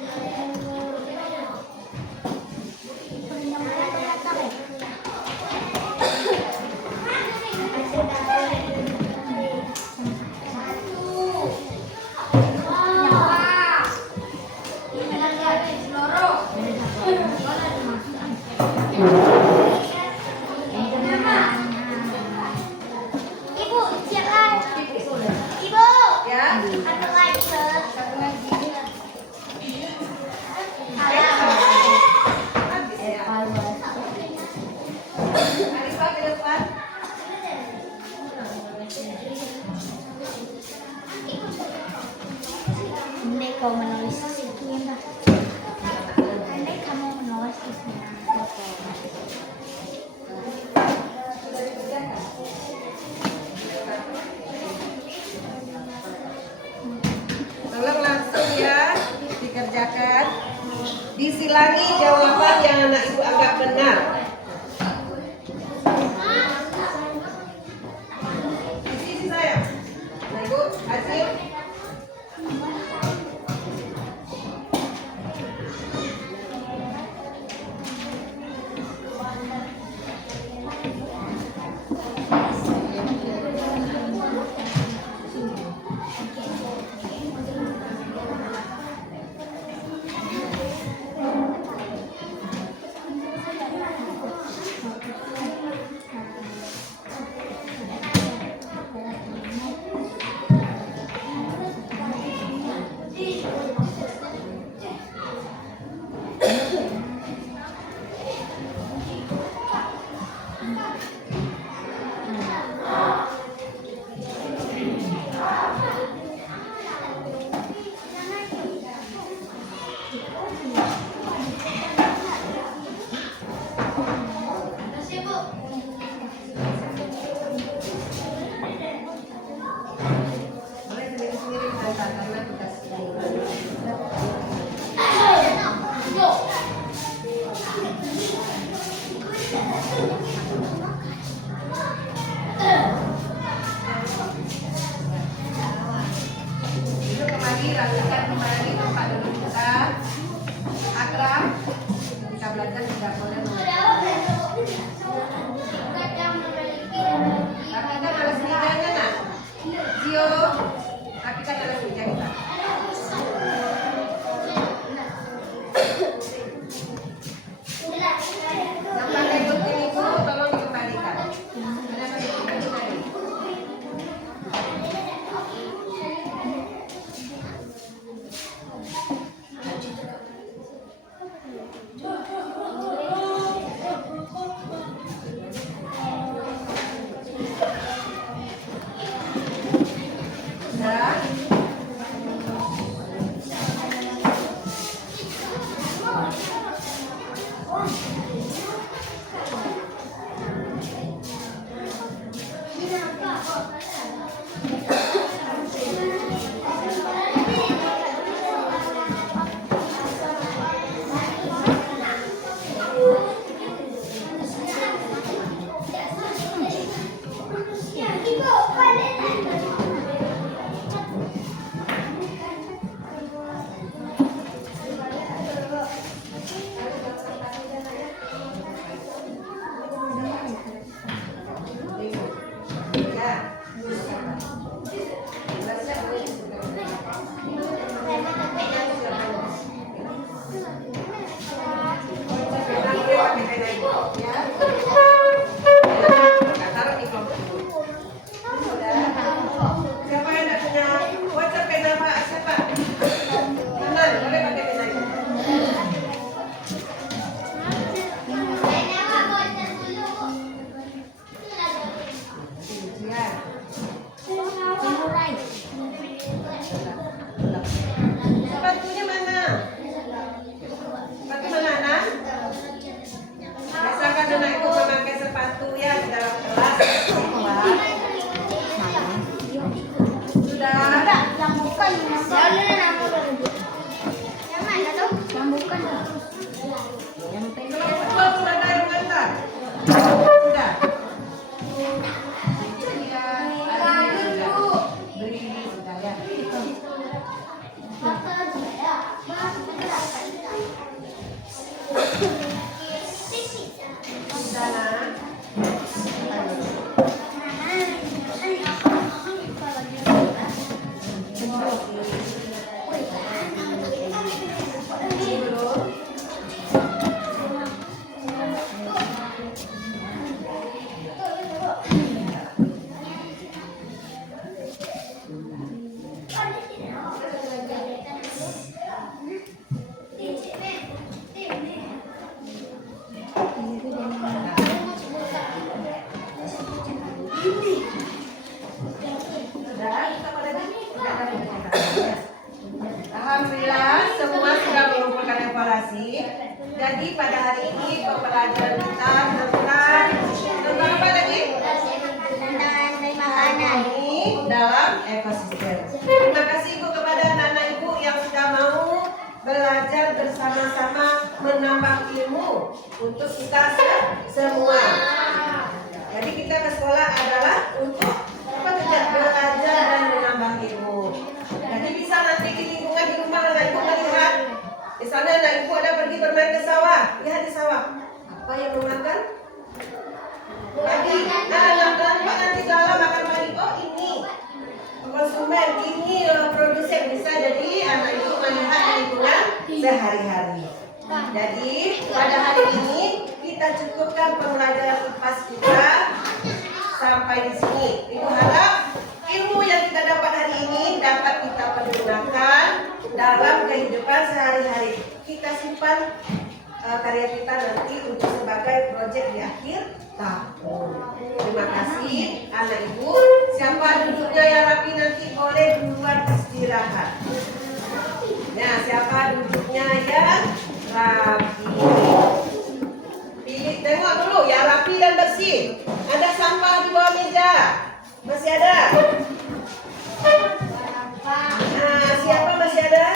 Ibu, siap. Ibu. Ya. Satu lagi. Arifah ke depan. Andai kau menulis itu ya mbak. Andai kamu menulis itu ya. Tolong langsung ya dikerjakan. Disilangi jawaban yang anak ibu anggap benar. Isi saya. Nah ibu, hasil. Siapa yang tidak punya voucher pena Pak? Siapa? Teman, boleh pakai pena itu. Ya. Sepatunya mana? Sepatu mana, Nak? Biasakan anak ibu memakai sepatu ya di dalam kelas. Sudah. Kalau sudah ada yang ngantar. Sudah. Beri sudah ya. Sudah, Nak. Alhamdulillah semua sudah mengumpulkan evaluasi. Jadi pada hari ini pembelajaran kita tentang apa lagi? Ini dalam ekosistem. Terima kasih Ibu kepada anak-anak Ibu yang sudah mau belajar bersama-sama menambah ilmu untuk kita semua. Jadi kita ke sekolah adalah untuk apa saja? Belajar dan menambah ilmu. Jadi bisa nanti di lingkungan di rumah anak ibu melihat, di sana anak ibu ada pergi bermain ke sawah, lihat di sawah apa yang memakan? Padi. Anak-anak nanti dalam akan melihat, oh ini konsumen, ini produsen, bisa jadi anak ibu melihat di lingkungan sehari-hari. Jadi pada hari ini kita cukupkan pembelajaran IPAS kita sampai di sini. Ibu harap ilmu yang kita dapat hari ini dapat kita pergunakan dalam kehidupan sehari-hari. Kita simpan karya kita nanti untuk sebagai proyek di akhir tahun. Terima kasih anak ibu. Siapa duduknya yang rapi nanti boleh duluan istirahat. Nah, siapa duduknya yang rapi? Pilih, tengok dulu yang rapi dan bersih. Ada sampah di bawah meja? Masih ada? Nah, siapa masih ada?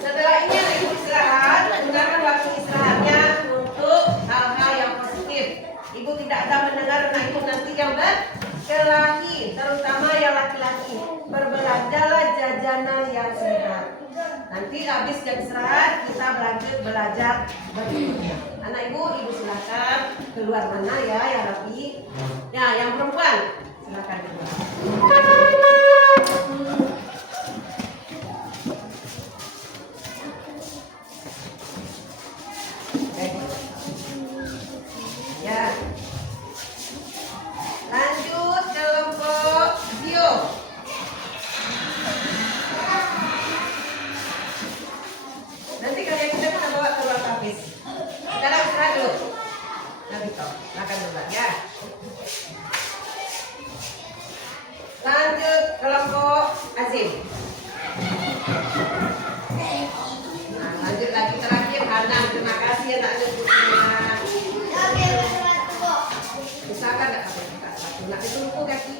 Setelah ini anak ibu istirahat, gunakan waktu istirahatnya untuk hal-hal yang positif. Ibu tidak akan mendengar anak ibu nanti yang berkelahi, terutama yang laki-laki. Berbelanjalah jajanan yang sehat. Nanti habis jam istirahat kita lanjut belajar berikutnya. Anak ibu silakan keluar mana ya yang rapi. Ya, yang perempuan silakan keluar. Ya. Lanjut kelompok bio. Nanti kalian kita bawa ke ruang tapis. Sekarang istirahat dulu. Nanti toh, makan dulu ya. Lanjut kelompok Azim. Nah, lanjut lagi terakhir Hana. Terima kasih anak-anak. Misalkan nggak pakai Nak itu lupa kaki.